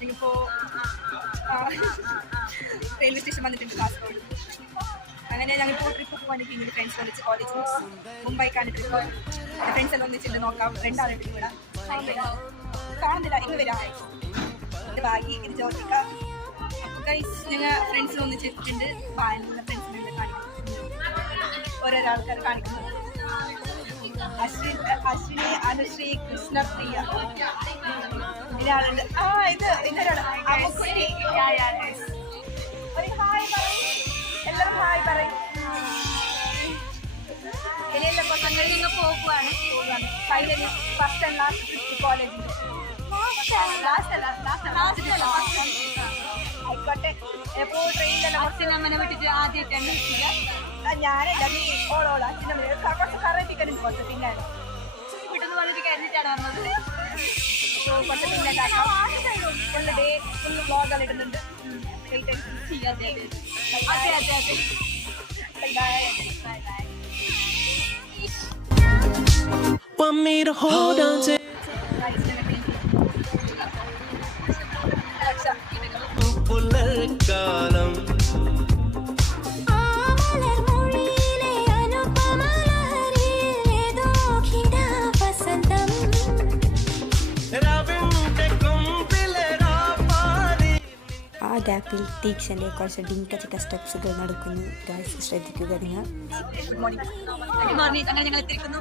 ഞങ്ങളിപ്പോ railway station വന്നിട്ടുണ്ട് കാസർഗോഡ്. അങ്ങനെ ഞങ്ങളിപ്പോൾ ട്രിപ്പ് പോകാൻ ഇങ്ങനെ ഫ്രണ്ട്സ് വിളിച്ച് കോളേജ് മുംബൈക്കാണ് ട്രിപ്പ്. ഫ്രണ്ട്സ് എല്ലാം ഒന്നിച്ചിട്ട് നോക്കാം. രണ്ടാളുണ്ട് ഇവിടെ കാണുന്നില്ല, ഇന്ന് വരാം. ഇത് ഭാഗ്യ, ഇത് ജ്യോതിക. അപ്പോൾ ഗൈസ് ഞങ്ങൾ ഫ്രണ്ട്സ് ഒന്നിച്ചിട്ടുണ്ട്. പാലുള്ള ഫ്രണ്ട്സിനെ കാണിക്കുന്നു, ഓരോരാൾക്കാർ കാണിക്കുന്നു. അശ്വിനി, അനുശ്രീ, കൃഷ്ണപ്രിയ, ഒരാളുണ്ട്. ഇത് ഇന്നൊരാൾ അമ്മക്കുട്ടി. ഒരു ഹായ് പറയും, എല്ലാവരും ഹായ് പറയും. ഇനിയുള്ള കൊല്ലങ്ങളിൽ നിങ്ങൾ പോകുവാണ്. Finally first and last trip കോളേജിൽ. ആയിക്കോട്ടെ. എപ്പോ ട്രെയിനിലെല്ലാം അച്ഛനമ്മനെ വിട്ടിട്ട് ആദ്യമായിട്ടാണ് ഞാനല്ല, നീ ഓളോളോ അച്ഛനമ്മ കുറച്ച് കറണ്ടിക്കനുണ്ട്. കുറച്ച് പിന്നെ വീട്ടിൽ വന്നിട്ട് കഴിഞ്ഞിട്ടാണ് വന്നത്. കുറച്ച് പിന്നെ ഫുള്ള് ഡേ ഫുള്ള് വ്ളോഗെല്ലാം ഇടുന്നുണ്ട്. അതെ അതെ അതെ. Want me to hold on to പുലർക്കാലം ആ ഗ്യാപ്പിൽ തീക്ഷൻ്റെ കുറച്ച് ഡിങ്കച്ചക്ക സ്റ്റെപ്സുകൾ നടക്കുന്നു. ഗൈസ് ശ്രദ്ധിക്കുക നിങ്ങൾ. ഞങ്ങൾ എത്തിയിരിക്കുന്നു.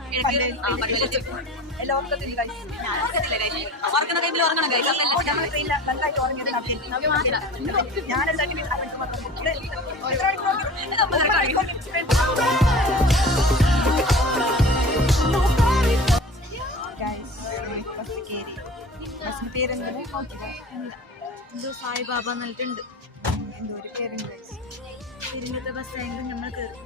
പേരെന്താണ് എന്തോ സായിബാബ എന്നിട്ടുണ്ട്. എന്തോ ഒരു പേരുണ്ട്. തിരുവനന്തപുരത്തെ ബസ് സ്റ്റാൻഡിൽ നമ്മൾ കയറും.